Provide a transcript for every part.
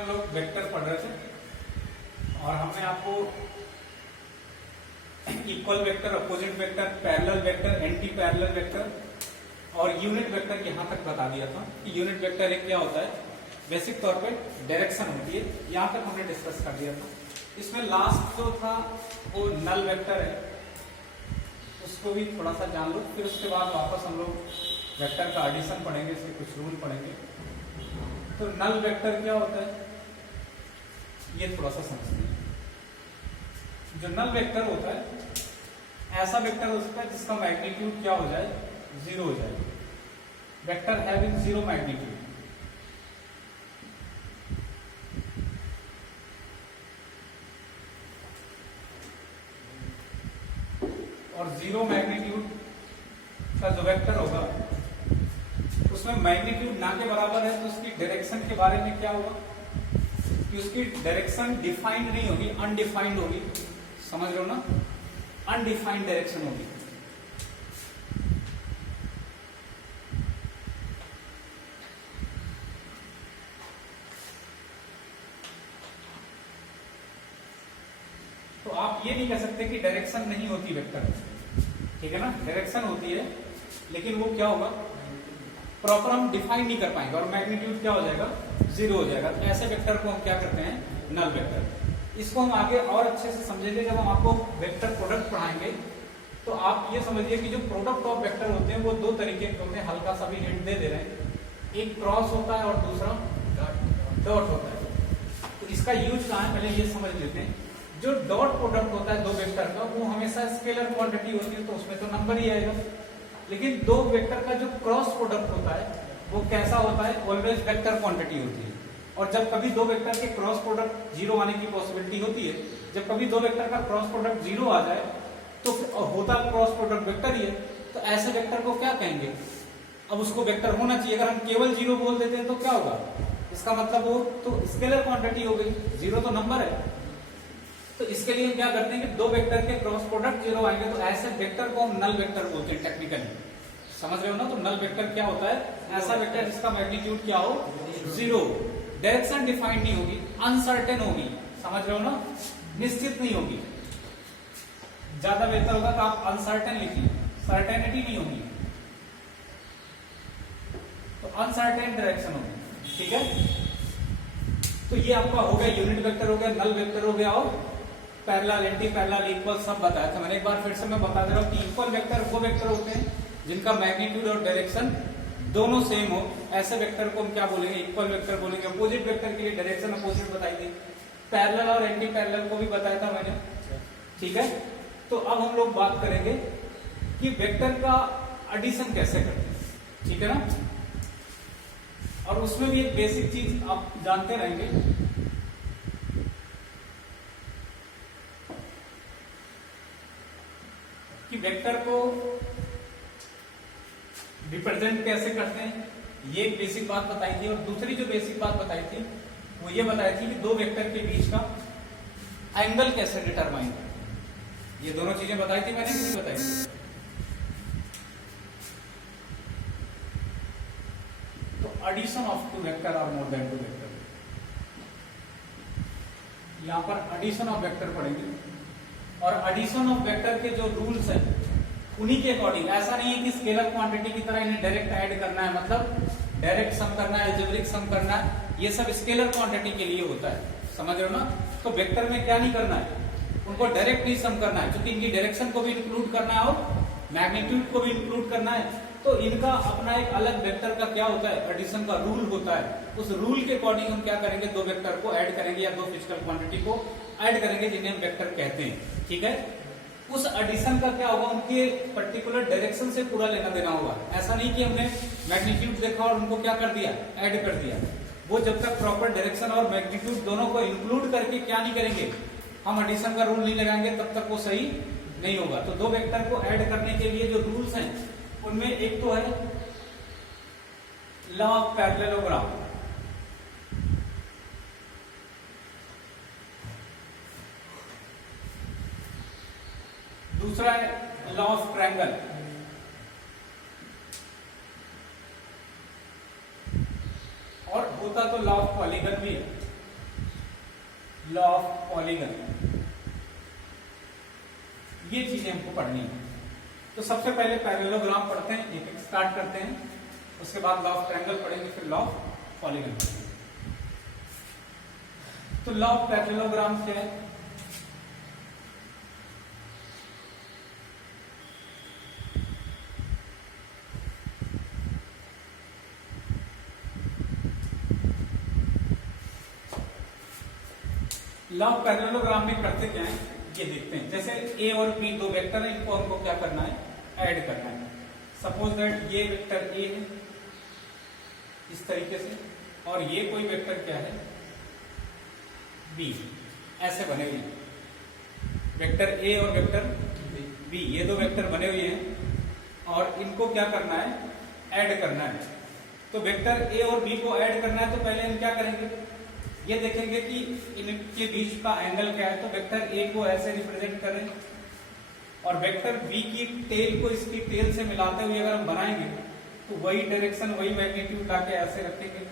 हम लोग वेक्टर पढ़ रहे थे और हमने आपको equal vector, opposite vector, parallel vector, anti parallel vector और यूनिट वेक्टर यहां तक बता दिया था कि यूनिट वेक्टर एक क्या होता है, बेसिक तौर पे डायरेक्शन होती है। यहां तक हमने डिस्कस कर दिया था। इसमें लास्ट जो था वो नल वेक्टर है, उसको भी थोड़ा सा जान लो, फिर उसके बाद वापस हम लोग वेक्टर का एडिशन पढ़ेंगे, इसके कुछ रूल पढ़ेंगे। तो नल वेक्टर क्या होता है ये थोड़ा सा समझते हैं। जो नल वेक्टर होता है ऐसा वेक्टर हो सकता है जिसका मैग्नीट्यूड क्या हो जाए, जीरो हो जाए। Vector having zero magnitude. और जीरो मैग्नीट्यूड का जो वेक्टर होगा उसमें मैग्नीट्यूड ना के बराबर है, तो उसकी डायरेक्शन के बारे में क्या होगा कि उसकी डायरेक्शन डिफाइंड नहीं होगी, अनडिफाइंड होगी। समझ रहे हो ना, अनडिफाइंड डायरेक्शन होगी। तो आप ये नहीं कह सकते कि डायरेक्शन नहीं होती वेक्टर, ठीक है ना, डायरेक्शन होती है लेकिन वो क्या होगा, प्रॉपर हम डिफाइन नहीं कर पाएंगे और मैग्नीट्यूड क्या हो जाएगा, जीरो हो जाएगा। तो ऐसे वेक्टर को हम क्या करते हैं, नल वेक्टर। इसको हम आगे और अच्छे से समझेंगे जब हम आपको वेक्टर प्रोडक्ट पढ़ाएंगे। तो आप ये समझिए कि जो प्रोडक्ट ऑफ वेक्टर होते हैं वो दो तरीके के होते हैं, हल्का सा भी हिंट दे दे रहे हैं। एक क्रॉस होता है और दूसरा डॉट होता है। तो इसका यूज कहाँ है पहले ये समझ लेते हैं। जो डॉट प्रोडक्ट होता है दो वेक्टर का, वो हमेशा स्केलर क्वांटिटी होती है, तो उसमें तो नंबर ही आएगा। लेकिन दो वेक्टर का जो क्रॉस प्रोडक्ट होता है वो कैसा होता है, ऑलवेज वेक्टर क्वांटिटी होती है। और जब कभी दो वेक्टर के क्रॉस प्रोडक्ट जीरो आने की पॉसिबिलिटी होती है, जब कभी दो वेक्टर का क्रॉस प्रोडक्ट जीरो आ जाए तो होता क्रॉस प्रोडक्ट वेक्टर ही है। तो ऐसे वेक्टर को क्या कहेंगे, अब उसको वेक्टर होना चाहिए। अगर हम केवल जीरो बोल देते हैं तो क्या होगा, इसका मतलब वो तो स्केलर क्वांटिटी हो गई, जीरो तो नंबर है। तो इसके लिए हम क्या करते हैं कि दो वेक्टर के क्रॉस प्रोडक्ट जीरो आएंगे, तो ऐसे वेक्टर को हम नल वेक्टर बोलते हैं टेक्निकली। समझ रहे हो ना। तो नल वेक्टर क्या होता है, ऐसा वेक्टर जिसका मैग्नीट्यूड क्या हो, जीरो, डायरेक्शन डिफाइंड नहीं होगी, अनसर्टेन होगी। समझ रहे हो ना, निश्चित नहीं होगी। ज्यादा बेहतर होगा तो आप अनसर्टेन लिखिए, सर्टेनिटी नहीं होगी, तो अनसर्टेन डायरेक्शन होगी, ठीक है। तो ये आपका हो गया यूनिट वेक्टर हो गया, नल वेक्टर हो गया और पैरेलल, एंटी पैरेलल, इक्वल सब बताया था मैंने। एक बार फिर से मैं बता दे रहा हूं कि इक्वल वेक्टर वो वेक्टर होते हैं जिनका मैग्नीट्यूड और डायरेक्शन दोनों सेम हो, ऐसे वेक्टर को हम क्या बोलेंगे, इक्वल वेक्टर बोलेंगे। अपोजिट वेक्टर के लिए डायरेक्शन अपोजिट बताई थी, पैरेलल और एंटी पैरेलल को भी बताया था मैंने, ठीक है। तो अब हम लोग बात करेंगे कि वेक्टर का एडिशन कैसे करते हैं, ठीक है ना। और उसमें भी एक बेसिक चीज आप जानते रहेंगे कि वेक्टर को रिप्रेजेंट कैसे करते हैं, ये एक बेसिक बात बताई थी। और दूसरी जो बेसिक बात बताई थी वो ये बताई थी कि दो वेक्टर के बीच का एंगल कैसे डिटरमाइन करें। ये दोनों चीजें बताई थी मैंने, नहीं बताई थी। तो एडिशन ऑफ टू वेक्टर और मोर देन टू वेक्टर, यहां पर एडिशन ऑफ वेक्टर पढ़ेंगे। और एडिशन ऑफ वेक्टर के जो रूल्स हैं उन्हीं के अकॉर्डिंग, ऐसा नहीं है कि स्केलर क्वांटिटी की तरह इन्हें डायरेक्ट ऐड करना है, मतलब डायरेक्ट सम करना है, अलजेब्रिक सम करना है, ये सब स्केलर क्वांटिटी के लिए होता है। समझ रहे हो ना। तो वेक्टर में क्या नहीं करना है, उनको डायरेक्ट नहीं सम करना है, क्योंकि इनकी डायरेक्शन को भी इंक्लूड करना है और मैग्नीट्यूड को भी इंक्लूड करना है। तो इनका अपना एक अलग वेक्टर का क्या होता है, एडिशन का रूल होता है। उस रूल के अकॉर्डिंग हम क्या करेंगे, दो वेक्टर को ऐड करेंगे या दो फिजिकल क्वांटिटी को ऐड करेंगे जिन्हें हम वेक्टर कहते हैं, ठीक है। उस एडिशन का क्या होगा, उनके पर्टिकुलर डायरेक्शन से पूरा लेना देना होगा। ऐसा नहीं कि हमने मैग्नीट्यूड देखा और उनको क्या कर दिया, ऐड कर दिया। वो जब तक प्रॉपर डायरेक्शन और मैग्नीट्यूड दोनों को इंक्लूड करके क्या नहीं करेंगे, हम एडिशन का रूल नहीं लगाएंगे, तब तक वो सही नहीं होगा। तो दो वेक्टर को ऐड करने के लिए जो रूल्स हैं उनमें एक तो है लॉ ऑफ पैरेललोग्राम, दूसरा है लॉ ऑफ ट्रायंगल, और होता तो लॉ ऑफ पॉलीगन भी है। लॉ ऑफ पॉलीगन, ये चीजें हमको पढ़नी है। तो सबसे पहले पैरेललोग्राम पढ़ते हैं, एक एक स्टार्ट करते हैं, उसके बाद लॉ ऑफ ट्रायंगल पढ़ेंगे, फिर लॉ ऑफ पॉलीगन पढ़ेंगे। तो लॉ ऑफ पैरेललोग्राम क्या है? लॉ ऑफ पैरेललोग्राम में करते क्या है ये देखते हैं। जैसे ए और बी दो वेक्टर है, इनको हमको क्या करना है, ऐड करना है। सपोज दैट ये वेक्टर ए है इस तरीके से, और ये कोई वेक्टर क्या है बी, ऐसे बने हुए हैं वेक्टर ए और वेक्टर बी, ये दो वेक्टर बने हुए हैं और इनको क्या करना है, ऐड करना है। तो वेक्टर ए और बी को ऐड करना है तो पहले हम क्या करेंगे, ये देखेंगे कि इनके बीच का एंगल क्या है। तो वेक्टर ए को ऐसे रिप्रेजेंट करें और वेक्टर बी की टेल को इसकी टेल से मिलाते हुए अगर हम बनाएंगे तो वही डायरेक्शन वही मैग्नीट्यूड लाके ऐसे रखेंगे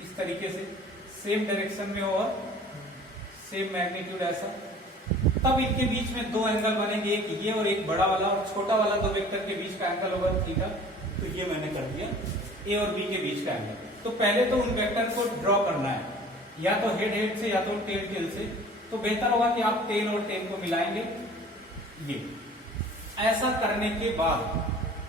इस तरीके से, सेम डायरेक्शन में और सेम मैग्नीट्यूड ऐसा। तब इनके बीच में दो एंगल बनेंगे, एक ये और एक बड़ा वाला, और छोटा वाला दो वेक्टर के बीच का एंगल होगा थीटा। तो ये मैंने कर दिया ए और बी के बीच का एंगल। तो पहले तो उन वेक्टर को ड्रॉ करना है, या तो हेड हेड से या तो टेल टेल से। तो बेहतर होगा कि आप टेल और टेल को मिलाएंगे। ये ऐसा करने के बाद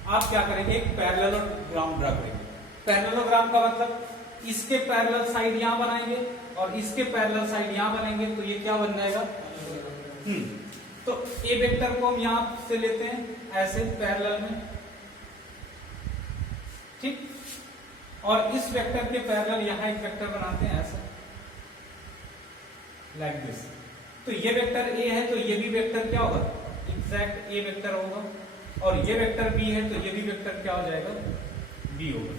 आप क्या करेंगे, एक पैरेललोग्राम ड्रॉ करेंगे। पैरेललोग्राम का मतलब इसके पैरेलल साइड यहां बनाएंगे और इसके पैरेलल साइड यहां बनेंगे, तो ये क्या बन जाएगा। तो ए वेक्टर को हम यहां से लेते हैं ऐसे पैरेलल में, ठीक, और इस वेक्टर के पैरेलल यहां एक वेक्टर बनाते हैं ऐसा, लाइक दिस। तो ये वेक्टर ए है तो ये भी वेक्टर क्या होगा, एग्जैक्ट ए वेक्टर होगा, और ये वेक्टर बी है तो ये भी वेक्टर क्या हो जाएगा, बी होगा।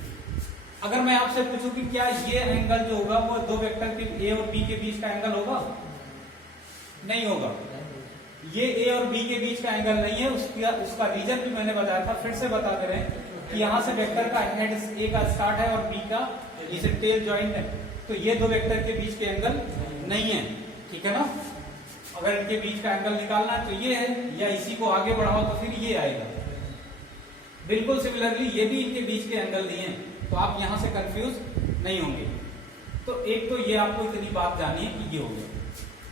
अगर मैं आपसे पूछूं कि क्या ये एंगल जो होगा वो दो वेक्टर के ए और बी के बीच का एंगल होगा, नहीं होगा। ये ए और बी के बीच का एंगल नहीं है। उसका रीजन भी मैंने बताया था, फिर से बता दे रहे हैं कि यहां से वेक्टर का हेड ए का स्टार्ट है और बी का इसे टेल ज्वाइंट है, तो ये दो वेक्टर के बीच के एंगल नहीं है, ठीक है ना। अगर इनके बीच का एंगल निकालना है तो ये है, या इसी को आगे बढ़ाओ तो फिर ये आएगा। बिल्कुल सिमिलरली ये भी इनके बीच के एंगल नहीं है, तो आप यहां से कंफ्यूज नहीं होंगे। तो एक तो ये आपको इतनी बात जानी है कि ये हो गया।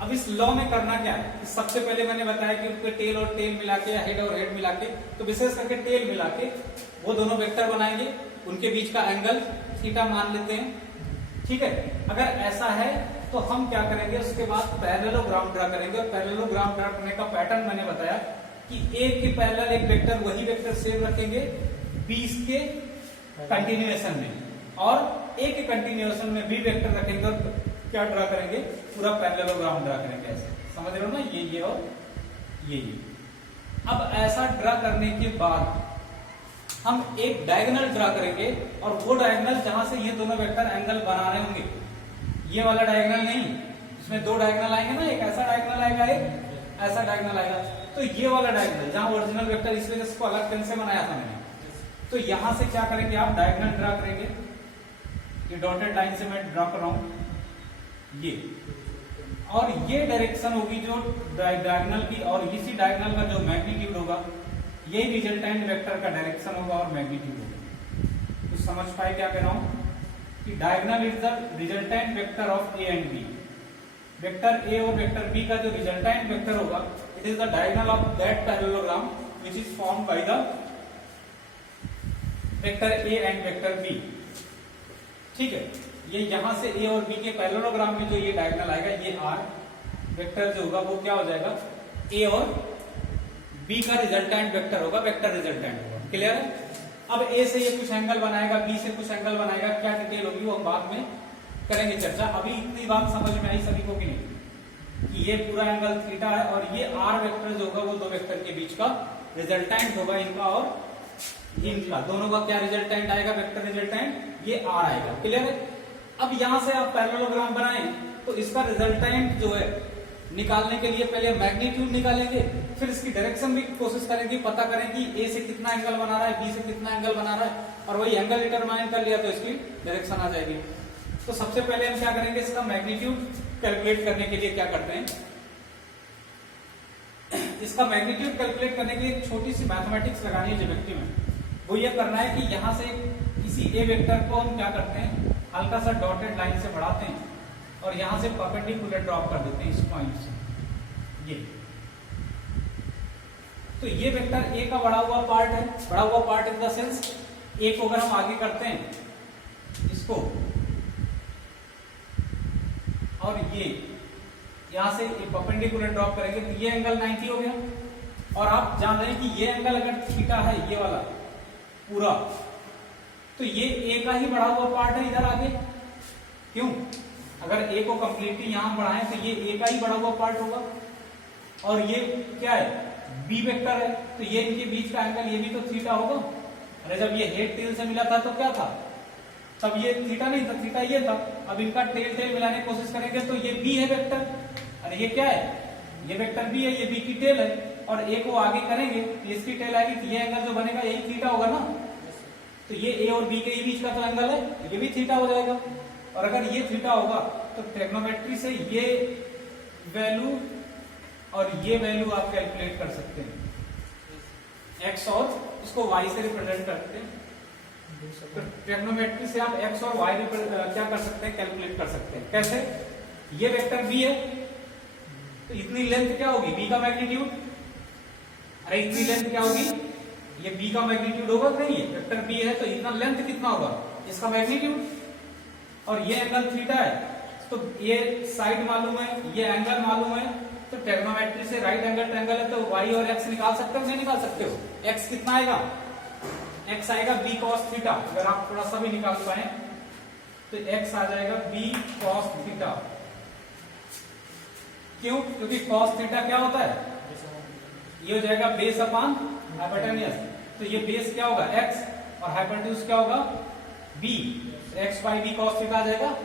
अब इस लॉ में करना क्या है, सबसे पहले मैंने बताया कि उनके टेल और टेल मिला के या हेड और हेड मिला के, तो विशेष करके टेल मिला के वो दोनों वेक्टर बनाएंगे, उनके बीच का एंगल थीटा मान लेते हैं, ठीक है। अगर ऐसा है तो हम क्या करेंगे, उसके बाद पैरेललोग्राम ड्रा करेंगे। और पैरेललोग्राम ड्रा करने का पैटर्न मैंने बताया कि ए के पैरेलल एक वेक्टर वही वेक्टर सेम रखेंगे बी के कंटिन्यूएशन में, और ए के कंटिन्यूएशन में बी वेक्टर रखेंगे और क्या ड्रा करेंगे, पूरा पैरेललोग्राम ड्रा करेंगे ऐसे, समझ रहे हो ना, ये और ये। अब ऐसा ड्रा करने के बाद हम एक डायगोनल ड्रा करेंगे, और वो डायगोनल जहां से ये दोनों वेक्टर एंगल बना रहे होंगे, ये वाला डायगोनल नहीं, इसमें दो डायगोनल आएंगे ना, एक ऐसा डायगोनल आएगा एक ऐसा डायगोनल आएगा। तो ये वाला डायगोनल जहां ओरिजिनल वेक्टर, इस वजह से इसको अलग पेन से बनाया था मैंने, तो यहां से क्या करेंगे, आप डायगोनल ड्रा करेंगे। ये डॉटेड लाइन से मैं ड्रा कर रहा हूं ये, और ये डायरेक्शन होगी जो डायगोनल की, और इसी डायगोनल का जो मैग्नीट्यूड होगा यही रिजल्टेंट वेक्टर का डायरेक्शन होगा और मैग्नीट्यूड होगा। तो समझ पाए क्या कह रहा हूं कि diagonal is the resultant vector of a and b. Vector ए और वेक्टर बी का जो रिजल्टेंट वेक्टर होगा, it is the diagonal of that parallelogram which is formed by the vector A and vector b, ठीक है। ये यहां से ए और बी के पैरेललोग्राम में जो ये डायगोनल आएगा, ये आर वेक्टर जो होगा वो क्या हो जाएगा, ए और बी का रिजल्टेंट वेक्टर होगा, वेक्टर रिजल्टेंट होगा। क्लियर है। अब ए से ये कुछ एंगल बनाएगा, बी से कुछ एंगल बनाएगा, क्या डिटेल होगी वो हम बाद में करेंगे चर्चा। अभी इतनी बात समझ में आई सभी को कि नहीं, कि ये पूरा एंगल थीटा है और ये आर वेक्टर जो होगा वो दो वेक्टर के बीच का रिजल्टेंट होगा, इनका और इनका, दोनों का क्या रिजल्टेंट आएगा, वेक्टर रिजल्टेंट, ये आर आएगा। क्लियर है। अब यहां से आप पैरेललोग्राम बनाएं तो इसका रिजल्टेंट जो है निकालने के लिए पहले मैग्नीट्यूड निकालेंगे, फिर इसकी डायरेक्शन भी कोशिश करेंगे, पता करें कि ए से कितना एंगल बना रहा है, बी से कितना एंगल बना रहा है, और वही एंगल डिटरमाइन कर लिया तो इसकी डायरेक्शन आ जाएगी। तो सबसे पहले हम क्या करेंगे, इसका मैग्नीट्यूड कैलकुलेट करने के लिए क्या करते हैं, इसका मैग्नीट्यूड कैलकुलेट करने के लिए एक छोटी सी मैथमेटिक्स लगानी है ज्योमेट्री में। वो ये करना है कि यहां से किसी ए वेक्टर को हम क्या करते हैं, हल्का सा डॉटेड लाइन से बढ़ाते हैं और यहां से परपेंडिकुलर ड्रॉप कर देते हैं इस पॉइंट से। ये तो ये वेक्टर ए का बढ़ा हुआ पार्ट है, बढ़ा हुआ पार्ट इन द सेंस ए को अगर हम आगे करते हैं इसको, और ये यहां से परपेंडिकुलर ड्रॉप करेंगे तो ये एंगल 90 हो गया। और आप जान रहे हैं कि ये एंगल अगर थीटा है, ये वाला पूरा, तो ये ए का ही बढ़ा हुआ पार्ट है इधर आगे। क्यों? अगर ए को कंप्लीटली यहां बढ़ाएं तो ये ए का ही बढ़ा हुआ पार्ट होगा। और ये क्या है, बी वेक्टर है, तो ये इनके बीच का एंगल ये भी तो थीटा होगा। अरे जब ये हेड टेल से मिला था तो क्या था, तब ये थीटा नहीं था, थीटा ये था। अब इनका टेल टेल मिलाने की कोशिश करेंगे तो ये बी है वेक्टर, अरे ये क्या है, ये वेक्टर बी है, ये बी की टेल है। और ए को आगे करेंगे तो इसकी टेल आएगी, तो ये एंगल जो बनेगा यही थीटा होगा ना। तो ये ए और बी के बीच का तो एंगल है, ये भी थीटा हो जाएगा। और अगर ये थीटा होगा तो ट्रिग्नोमेट्री से ये वैल्यू और ये वैल्यू आप कैलकुलेट कर सकते हैं, एक्स और इसको वाई से रिप्रेजेंट करते हैं। तो ट्रिग्नोमेट्री से आप एक्स और वाई क्या कर सकते हैं, कैलकुलेट कर सकते हैं। कैसे? ये वेक्टर बी है तो इतनी लेंथ क्या होगी, बी का मैग्नीट्यूड। अरे इतनी लेंथ क्या होगी, ये बी का मैग्नीट्यूड होगा नहीं, है वेक्टर बी है तो इतना लेंथ कितना होगा, इसका मैग्नीट्यूड। और ये एंगल थीटा है तो ये साइड मालूम है, ये एंगल मालूम है, तो ट्रिग्नोमेट्री से राइट एंगल ट्रायंगल है तो वाई और एक्स निकाल सकते हो, नहीं निकाल सकते हो। एक्स कितना आएगा, एक्स आएगा बी कॉस थीटा। अगर आप थोड़ा सा भी निकाल पाए तो एक्स आ जाएगा बी कॉस थीटा। क्यों? क्योंकि कॉस थीटा क्या होता है, ये हो जाएगा बेस अपॉन हाइपोटेन्यूज। तो ये बेस क्या होगा, एक्स, और हाइपोटेन्यूज क्या होगा, B. X by B cos theta आ जाएगा।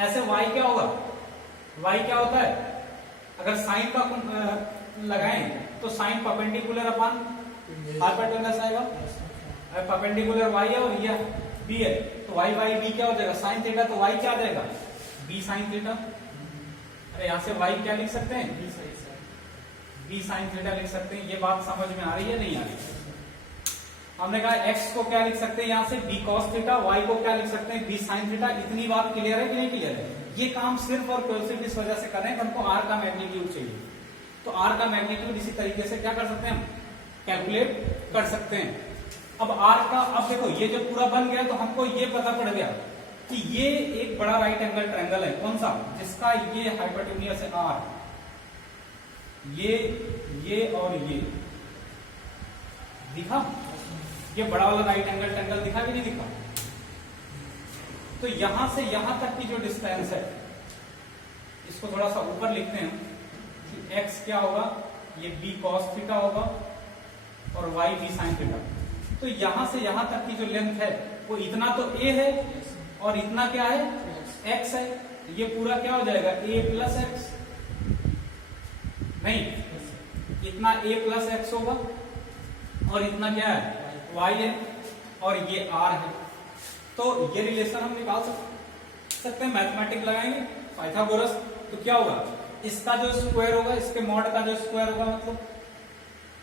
ऐसे वाई क्या होगा, वाई क्या होता है, अगर साइन का लगाएं तो साइन परपेंडिकुलर अपॉन हाइपोटेन्यूज आएगा। परपेंडिकुलर वाई है और ये बी है तो वाई बाई बी क्या हो जाएगा, साइन थीटा। तो वाई क्या आ जाएगा, बी साइन थीटा। अरे यहां से वाई क्या लिख सकते हैं, बी साइन थीटा लिख सकते हैं। ये बात समझ में आ रही है, नहीं आ रही? हमने कहा एक्स को क्या लिख सकते हैं यहां से, बी कॉस थीटा, वाई को क्या लिख सकते हैं, बी साइन थीटा। इतनी बात क्लियर है कि नहीं क्लियर है? ये काम सिर्फ और केवल इस वजह से कर रहे हैं कि हमको आर का मैग्नीट्यूड चाहिए। तो आर का मैग्नीट्यूड इसी तरीके से क्या कर सकते हैं, हम कैलकुलेट कर सकते हैं। अब आर का, अब देखो ये जो पूरा बन गया तो हमको ये पता पड़ गया कि ये एक बड़ा राइट एंगल ट्रायंगल है। कौन सा, जिसका ये हाइपोटेन्यूज है आर, ये और ये दिखा, ये बड़ा वाला राइट एंगल ट्रायंगल दिखा कि नहीं दिखा? तो यहां से यहां तक की जो डिस्टेंस है, इसको थोड़ा सा ऊपर लिखते हैं कि एक्स क्या होगा, ये बी कॉस थीटा होगा और वाई बी साइन थीटा। तो यहां से यहां तक की जो लेंथ है वो इतना तो ए है और इतना क्या है, एक्स है। ये पूरा क्या हो जाएगा, ए प्लस एक्स, नहीं इतना ए प्लस एक्स होगा और इतना क्या है, वाई है, और ये आर है। तो ये रिलेशन हम निकाल सकते हैं, मैथमेटिक्स लगाएंगे पाइथागोरस। तो क्या होगा, इसका जो स्क्वायर होगा, इसके मॉड का जो स्क्वायर होगा, मतलब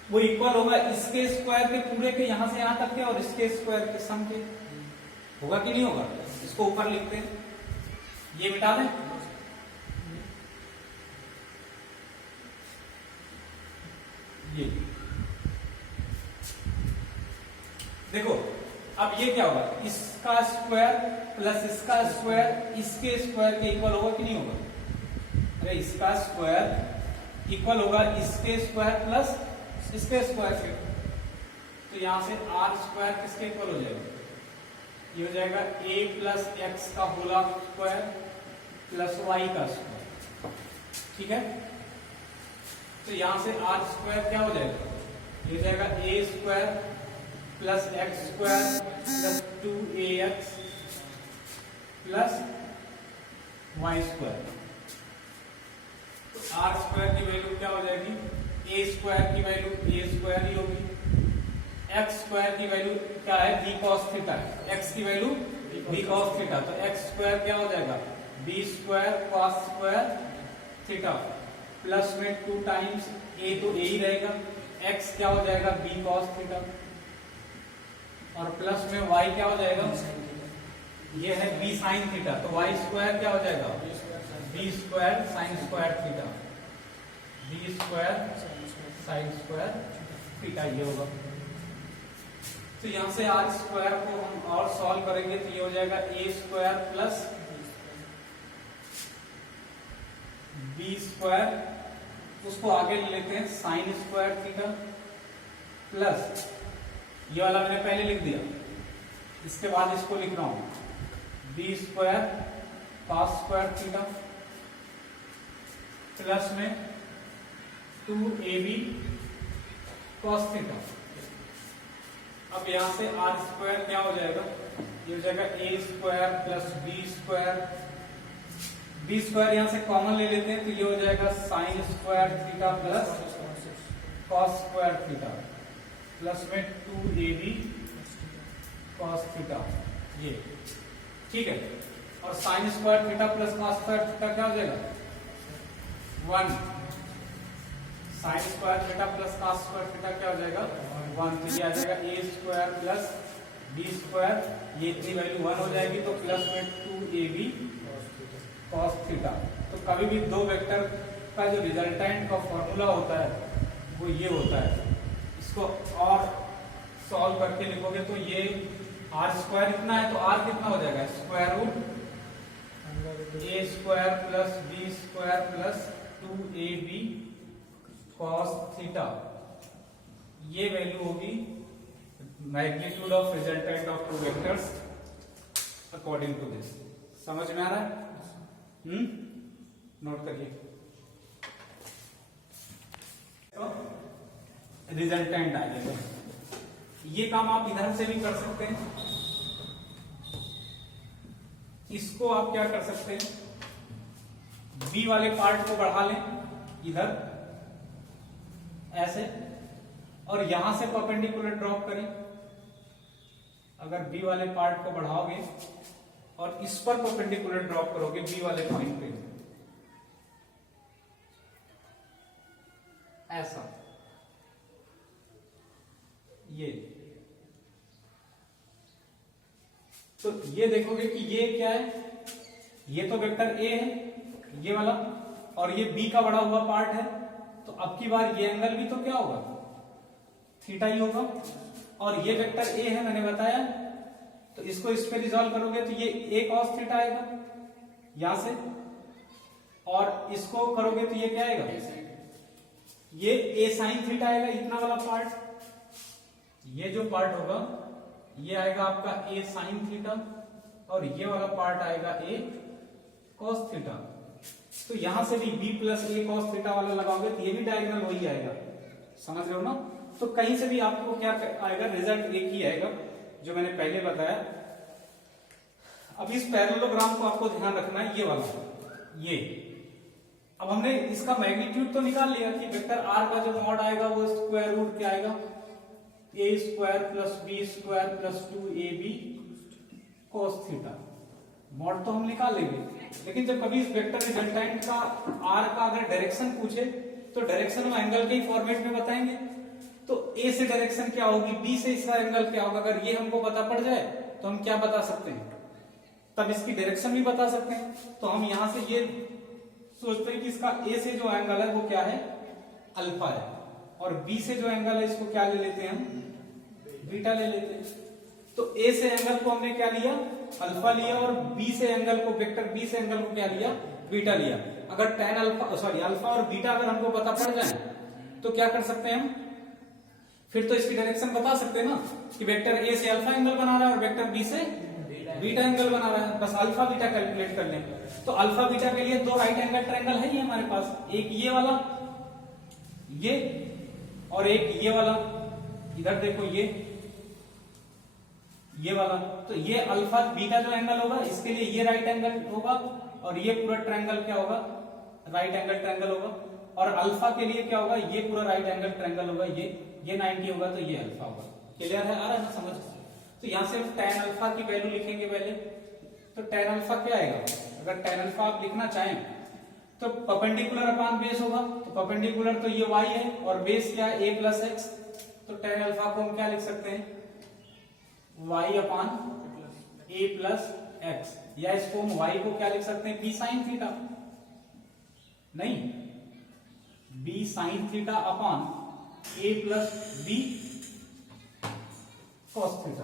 वो इक्वल होगा इसके स्क्वायर के पूरे के, यहां से यहां तक के, और इसके स्क्वायर के सम के। होगा कि नहीं होगा? इसको ऊपर लिखते हैं, ये मिटा दें। ये देखो, अब ये क्या होगा, इसका स्क्वायर प्लस इसका स्क्वायर इसके स्क्वायर के इक्वल होगा कि नहीं होगा? अरे इसका स्क्वायर इक्वल होगा इसके स्क्वायर प्लस इसके स्क्वायर के। तो यहां से आर स्क्वायर किसके इक्वल हो जाएगा, ये हो जाएगा ए प्लस एक्स का होल स्क्वायर प्लस वाई का स्क्वायर। ठीक है, तो यहां से आर स्क्वायर क्या हो जाएगा, ये हो जाएगा A square plus X square plus 2ax plus Y square. तो आर स्क्वायर की वैल्यू क्या हो जाएगी, ए स्क्वायर की वैल्यू ए स्क्वायर ही होगी एक्स स्क्वायर की वैल्यू क्या है, बी कॉस थीटा, एक्स की वैल्यू बी कॉस थीटा, तो एक्स स्क्वायर क्या हो जाएगा, B square cos square theta, plus में 2 टाइम्स ए, तो ए ही रहेगा, एक्स क्या हो जाएगा, बी कॉस थीटा, और प्लस में वाई क्या हो जाएगा, ये है बी साइन थीटा, तो वाई स्क्वायर क्या हो जाएगा, B square sine square theta, b square sine square theta, ये होगा। तो यहां से आर स्क्वायर को हम और सॉल्व करेंगे तो ये हो जाएगा A square plus B square, उसको आगे ले लेते हैं साइन स्क्वायर थीटा, प्लस ये वाला मैंने पहले लिख दिया, इसके बाद इसको लिख रहा हूं b square cos square theta, plus में 2ab कॉस थीटा। अब यहां से आर स्क्वायर क्या हो जाएगा, ये हो जाएगा A square plus B square, B square यहां से कॉमन ले लेते हैं तो ये हो जाएगा sign square theta plus cos square theta, plus में 2ab कॉस थीटा, ये ठीक है। और sign square theta plus cos square theta क्या हो जाएगा, 1, sign square theta plus cos square theta क्या हो जाएगा, 1, तो ये आ जाएगा A square plus B square, ये इतनी वैल्यू 1 हो जाएगी, तो प्लस में 2ab कॉस थीटा। तो कभी भी दो वेक्टर का जो रिजल्टेंट का फॉर्मूला होता है वो ये होता है, इसको और सॉल्व करके लिखोगे तो ये आर स्क्वायर इतना है, तो आर कितना हो जाएगा, square root A square plus B square plus 2ab cos theta, ये वैल्यू होगी magnitude of resultant of two vectors according to this. समझ में आ रहा है? नोट करिए, तो रिजल्टेंट आ जाएगा। ये काम आप इधर से भी कर सकते हैं, इसको आप क्या कर सकते हैं, बी वाले पार्ट को बढ़ा लें इधर ऐसे, और यहां से परपेंडिकुलर ड्रॉप करें। अगर बी वाले पार्ट को बढ़ाओगे और इस पर परपेंडिकुलर ड्रॉप करोगे बी वाले पॉइंट पे, ऐसा, ये, तो ये देखोगे कि ये क्या है, ये तो वेक्टर ए है ये वाला, और ये बी का बढ़ा हुआ पार्ट है, तो अब की बार ये एंगल भी तो क्या होगा, थीटा ही होगा, और ये वेक्टर ए है मैंने बताया, तो इसको इस पे रिजॉल्व करोगे तो ये ए कॉस थीटा आएगा यहां से, और इसको करोगे तो ये क्या आएगा, ये ए साइन थीटा आएगा, इतना वाला पार्ट, ये जो पार्ट होगा ये आएगा आपका ए साइन थीटा, और ये वाला पार्ट आएगा ए कॉस थीटा। तो यहां से भी b प्लस ए कॉस थीटा वाला लगाओगे तो ये भी डायगोनल वही आएगा, समझ रहे हो ना? तो कहीं से भी आपको क्या आएगा, रिजल्ट एक ही आएगा जो मैंने पहले बताया। अब इस पैरेललोग्राम को आपको ध्यान रखना है, ये वाला, ये अब हमने इसका मैग्नीट्यूड तो निकाल लिया कि वेक्टर r का जो मॉड आएगा वो स्क्वायर रूट क्या आएगा, A square plus B square plus 2ab cos theta, mod तो हम निकाल लेंगे। लेकिन जब कभी इस वेक्टर रिजल्टेंट का r का अगर डायरेक्शन पूछे तो डायरेक्शन हम एंगल के ही फॉर्मेट में बताएंगे। तो a से डायरेक्शन क्या होगी, b से इसका एंगल क्या होगा, अगर ये हमको पता पड़ जाए तो हम क्या बता सकते हैं, तब इसकी डायरेक्शन भी बता सकते हैं। तो हम यहां से ये सोचते हैं कि इसका a से जो एंगल है वो क्या है, अल्फा है, और b से जो एंगल है इसको क्या ले लेते हैं हम, बीटा ले लेते हैं। तो a से एंगल को हमने क्या लिया, अल्फा लिया, और b से एंगल को, वेक्टर b से एंगल को क्या लिया, बीटा लिया। अगर tan अल्फा, सॉरी अल्फा और बीटा अगर हमको पता पड़ जाए तो क्या कर सकते हैं हम, फिर तो इसकी डायरेक्शन बता सकते हैं ना कि वेक्टर a से अल्फा एंगल बना रहा है और वेक्टर b से बीटा एंगल बना रहा है, बस अल्फा बीटा कैलकुलेट कर लें। तो अल्फा बीटा के लिए दो राइट एंगल ट्रायंगल है ही हमारे पास, एक ये वाला, ये, और एक ये वाला, इधर देखो ये वाला। तो ये अल्फा बीटा जो एंगल होगा इसके लिए ये राइट एंगल होगा, और ये पूरा ट्रायंगल क्या होगा, राइट एंगल ट्रायंगल होगा। और अल्फा के लिए क्या होगा, ये पूरा राइट एंगल ट्रायंगल होगा, ये 90 होगा तो ये अल्फा होगा। क्लियर है, आ रहा है ना समझ? तो यहां से हम tan अल्फा की वैल्यू लिखेंगे पहले। तो tan अल्फा क्या आएगा, अगर tan अल्फा आप लिखना चाहें तो परपेंडिकुलर अपॉन बेस होगा। तो परपेंडिकुलर तो ये y है और बेस क्या है a प्लस एक्स। तो tan अल्फा को हम क्या लिख सकते हैं, y upon a plus x, या इसको हम y को क्या लिख सकते हैं, b साइन थीटा, नहीं b sine theta upon a plus b cos theta.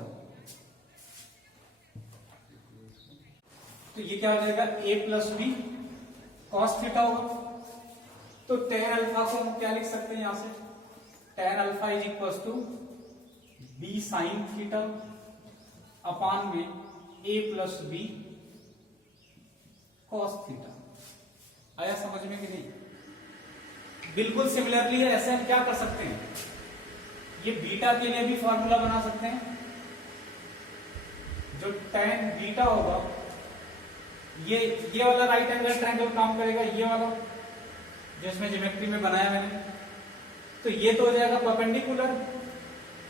तो ये क्या हो जाएगा, a plus b cos theta होगा। तो tan अल्फा को हम क्या लिख सकते हैं यहां से, tan alpha is equal to b sine theta upon में a plus b cos theta. आया समझ में कि नहीं? बिल्कुल सिमिलरली ऐसे हम क्या कर सकते हैं, ये बीटा के लिए भी फॉर्मूला बना सकते हैं। जो tan बीटा होगा, ये वाला राइट एंगल ट्रायंगल काम करेगा, ये वाला जिसमें ज्योमेट्री में बनाया मैंने। तो ये तो हो जाएगा परपेंडिकुलर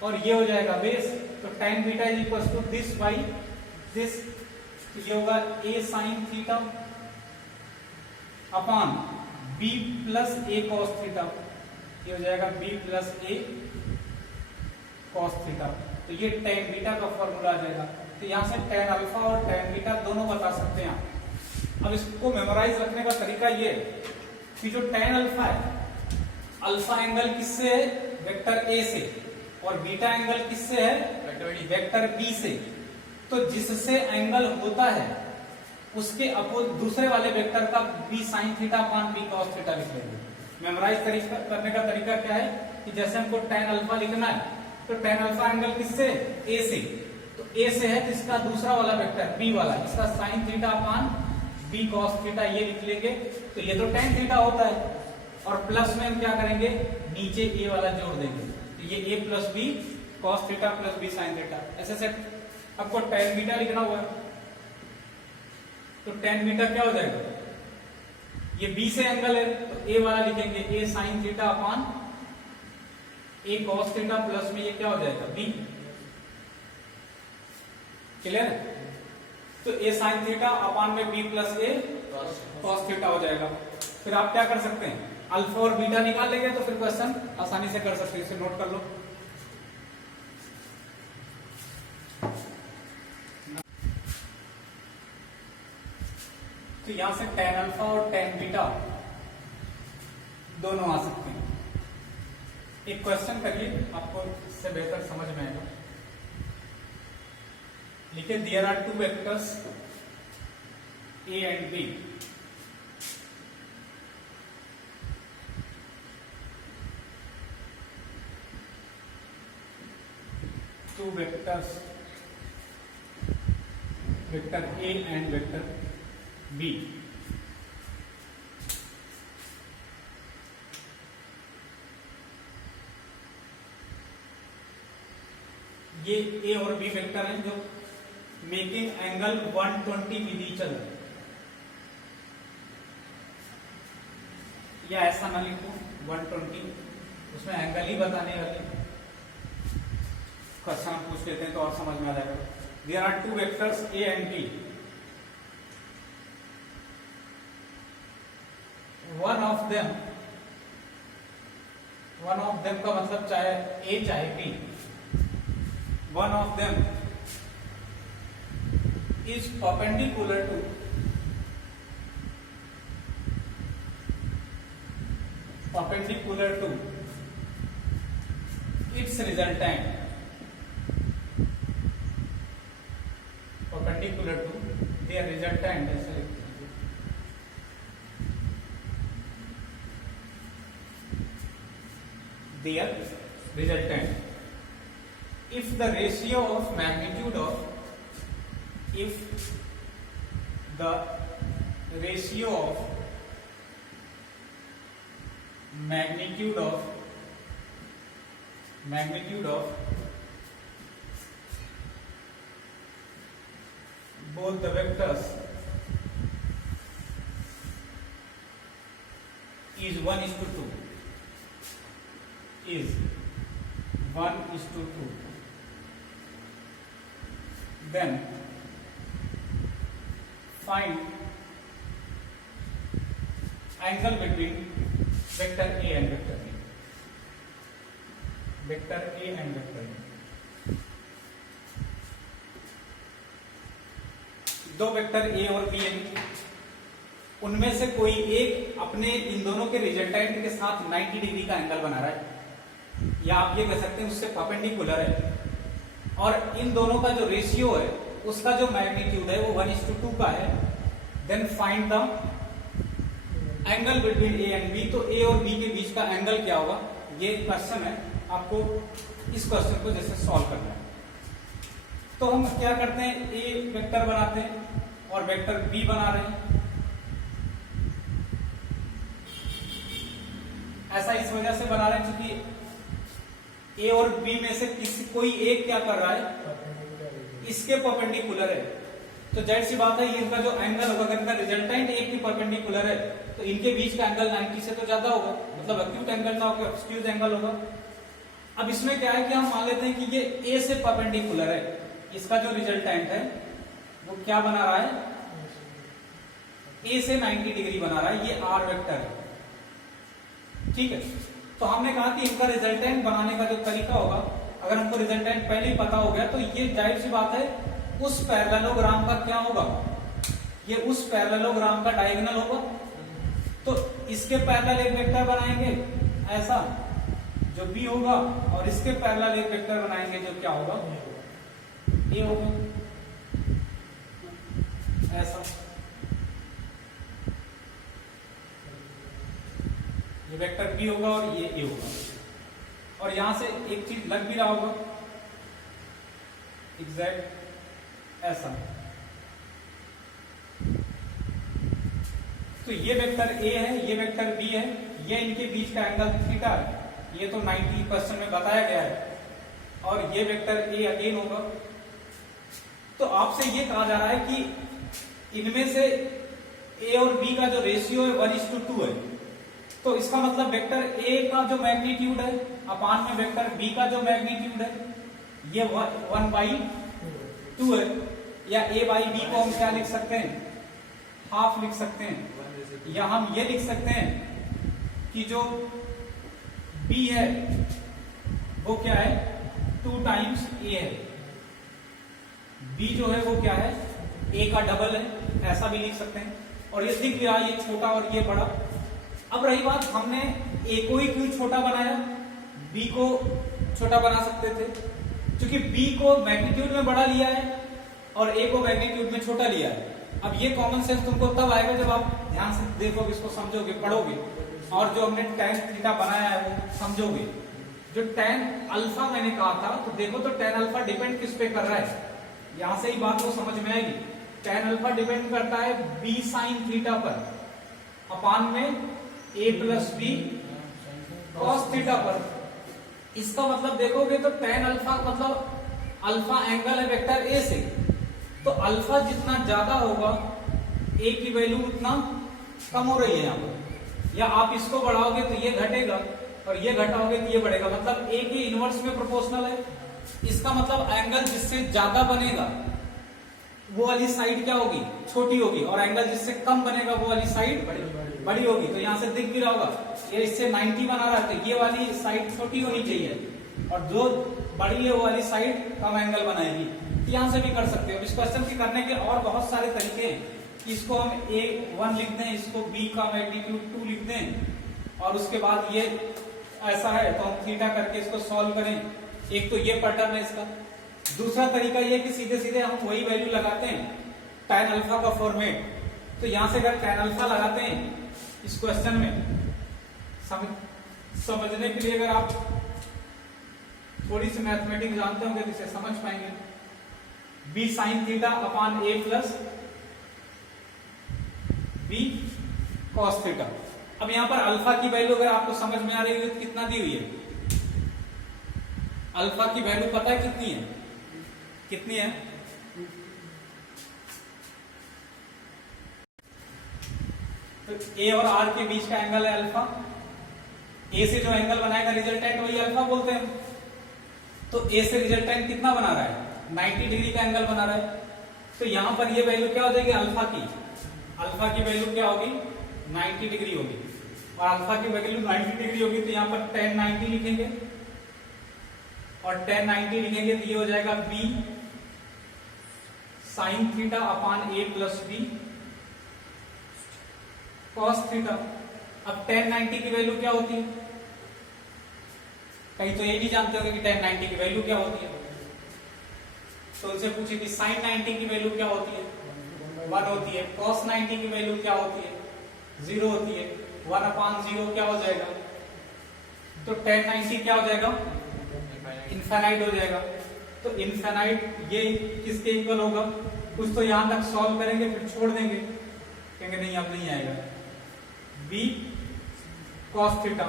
और ये हो जाएगा बेस। तो tan beta is equal to this by this. तो ये होगा a sine theta upon b plus a cos theta. ये हो जाएगा b plus a cos theta. तो ये tan बीटा का फॉर्मूला आ जाएगा। तो यहां से tan अल्फा और tan बीटा दोनों बता सकते हैं आप। अब इसको मेमोराइज रखने का तरीका ये कि जो tan अल्फा है, अल्फा एंगल किससे है, वेक्टर a से, और बीटा एंगल किससे है, वेक्टर b से। तो जिससे एंगल होता है उसके अपोज दूसरे वाले वेक्टर का b sine theta upon b cos theta लिख लेंगे। मेमोराइज करने का तरीका क्या है कि जैसे हमको tan अल्फा लिखना है, तो tan अल्फा एंगल किससे, a से। तो a से है जिसका दूसरा वाला वेक्टर b वाला, इसका sign theta upon b cos theta ये लिख लेंगे। तो ये तो tan थीटा होता है, और प्लस में हम क्या करेंगे, नीचे a वाला जोड़ देंगे। तो ये a plus b cos theta plus b sine theta. ऐसे से आपको tan बीटा लिखना होगा। तो tan बीटा क्या हो जाएगा, ये b से एंगल है तो a वाला लिखेंगे, a sine theta upon a cos theta plus में ये क्या हो जाएगा, b। क्लियर है? तो a साइन थीटा अपॉन में b plus a cos theta हो जाएगा। फिर आप क्या कर सकते हैं, अल्फा और बीटा निकाल लेंगे तो फिर क्वेश्चन आसानी से कर सकते हैं। इसे नोट कर लो। तो यहां से tan अल्फा और tan बीटा दोनों आ सकते हैं। एक क्वेश्चन करिए, आपको इससे बेहतर समझ में आएगा। लिखिए, there are two vectors a and b। Two vectors, vector a and vector b। ये a और b वेक्टर हैं जो making angle 120 with each other. या ऐसा ना लिखो 120, उसमें एंगल ही बताने वाले क्वेश्चन पूछ लेते हैं तो और समझ में आ जाएगा। There are two vectors a and b। One of them का मतलब चाहे a चाहे b, one of them is perpendicular to its resultant, perpendicular to their resultant, ऐसे लिखते हैं। their resultant, if the ratio of magnitude of both the vectors is 1:2, then find angle between vector A and vector B, vector A and vector B. दो vector ए और B हैं, उनमें से कोई एक अपने इन दोनों के रिजल्टेंट के साथ 90 डिग्री का एंगल बना रहा है, या आप ये कह सकते हैं उससे परपेंडिकुलर है, और इन दोनों का जो रेशियो है उसका जो मैग्नीट्यूड है वो 1:2 का है। Then find the angle between A and B. तो ए और बी के बीच का एंगल क्या होगा, ये क्वेश्चन है, आपको इस क्वेश्चन को जैसे सॉल्व करना है। तो हम क्या करते हैं, ए वेक्टर बनाते हैं और वेक्टर बी बना रहे हैं। ऐसा इस वजह से बना रहे हैं क्योंकि ए और बी में से कोई एक क्या कर रहा है, इसके परपेंडिकुलर है। तो जाहिर सी बात है, इनका जो एंगल होगा, अगर इनका रिजल्टेंट एक की परपेंडिकुलर है तो इनके बीच का एंगल 90 से तो ज्यादा होगा, मतलब एक्यूट एंगल ना होगा, ऑब्स्क्यूज एंगल होगा। अब इसमें क्या है कि हम मान लेते हैं कि ये ए से परपेंडिकुलर है, इसका जो रिजल्टेंट है वो क्या बना रहा है, ए से 90 डिग्री बना रहा है, ये आर वेक्टर है, ठीक है। तो हमने कहा कि इनका रिजल्टेंट बनाने का जो तरीका होगा, अगर हमको रिजल्टेंट पहले ही पता हो गया तो ये जाहिर सी बात है उस पैरेललोग्राम का क्या होगा, ये उस पैरेललोग्राम का डायगोनल होगा। तो इसके पैरेलल एक वेक्टर बनाएंगे ऐसा जो बी होगा, और इसके पैरेलल एक वेक्टर बनाएंगे जो क्या होगा, ए होगा ऐसा। ये वेक्टर बी होगा और ये ए होगा, और यहां से एक चीज लग भी रहा होगा एग्जैक्ट ऐसा। तो ये वेक्टर ए है, ये वेक्टर बी है, ये इनके बीच का एंगल थीटा है, ये तो 90% में बताया गया है, और ये वेक्टर ए अगेन होगा। तो आपसे ये कहा जा रहा है कि इनमें से ए और बी का जो रेशियो है 1:2 है। तो इसका मतलब वेक्टर ए का जो मैग्नीट्यूड है अपान में वेक्टर बी का जो मैग्नीट्यूड है ये 1/2 है, या ए बाई बी को हम क्या लिख सकते हैं, हाफ लिख सकते हैं, या हम ये लिख सकते हैं कि जो बी है वो क्या है 2 टाइम्स ए है, बी जो है वो क्या है ए का डबल है, ऐसा भी लिख सकते हैं। और ये दिख रहा है ये छोटा और ये बड़ा। अब रही बात, हमने ए को ही क्यों छोटा बनाया, बी को छोटा बना सकते थे, क्योंकि बी को मैग्नीट्यूड में बड़ा लिया है और ए को मैग्नीट्यूड में छोटा लिया है। अब ये कॉमन सेंस तुमको तब आएगा जब आप ध्यान से देखोगे, इसको समझोगे, पढ़ोगे, और जो हमने tan थीटा बनाया है वो समझोगे। जो tan अल्फा मैंने कहा था, तो देखो तो tan अल्फा डिपेंड किस पे कर रहा है, यहां से ही बात वो समझ में आएगी। tan अल्फा डिपेंड करता है b sin थीटा पर अपान में a plus B cos theta पर। इसका मतलब देखोगे तो tan अल्फा मतलब अल्फा एंगल है वेक्टर a से, तो अल्फा जितना ज्यादा होगा a की वैल्यू उतना कम हो रही है यहाँ पर, या आप इसको बढ़ाओगे तो ये घटेगा और ये घटाओगे तो ये बढ़ेगा, मतलब a के इनवर्स में प्रोपोर्शनल है। इसका मतलब एंगल जिससे ज्यादा बनेगा वो वाली साइड क्या होगी, छोटी होगी, और एंगल जिससे कम बनेगा वो वाली साइड बड़ी होगी। तो यहाँ से दिख भी रहा होगा ये इससे 90 बना रहा है, तो ये वाली साइड छोटी होनी चाहिए, और जो बड़ी है वो वाली साइड कम एंगल बनाएगी। यहाँ से भी कर सकते हो। इस क्वेश्चन के करने के और बहुत सारे तरीके हैं। इसको हम a1 लिख दें, इसको b का मैग्नीट्यूड 2 लिख दें, और उसके बाद ये ऐसा है तो हम थीटा करके इसको सॉल्व करें। एक तो ये पैटर्न है इसका। दूसरा तरीका ये कि सीधे सीधे हम वही वैल्यू लगाते हैं tan अल्फा का फॉर्मेट। तो यहां से अगर tan अल्फा लगाते हैं इस क्वेश्चन में, समझने के लिए अगर आप थोड़ी सी मैथमेटिक्स जानते होंगे तो इसे समझ पाएंगे। b sin theta upon a plus b cos theta. अब यहां पर अल्फा की वैल्यू अगर आपको समझ में आ रही है तो कितना दी हुई है, अल्फा की वैल्यू पता है कितनी है, कितनी है, तो a और r के बीच का एंगल है अल्फा। a से जो एंगल बनाएगा रिजल्टेंट वही अल्फा बोलते हैं। तो a से रिजल्टेंट कितना बना रहा है, 90 डिग्री का एंगल बना रहा है। तो यहां पर ये वैल्यू क्या हो जाएगी अल्फा की वैल्यू क्या होगी 90 डिग्री होगी, और अल्फा की वैल्यू 90 डिग्री होगी तो यहाँ पर tan 90 लिखेंगे, और tan 90 लिखेंगे तो ये हो जाएगा b sin theta upon a plus b cos theta. अब tan 90 की वैल्यू क्या होती है, कहीं तो ये नहीं जानते होंगे कि tan 90 की वैल्यू क्या होती है, तो उनसे पूछे कि sin 90 की वैल्यू क्या होती है 1 होती है, cos 90 की वैल्यू क्या होती है 0 होती है, 1 अपान 0 क्या हो जाएगा, तो tan 90 क्या हो जाएगा इनफाइनाइट हो जाएगा। तो इनफाइनाइट ये किसके इक्वल होगा, कुछ तो यहां तक सॉल्व करेंगे फिर छोड़ देंगे, कहेंगे नहीं अब नहीं आएगा, b cos थीटा,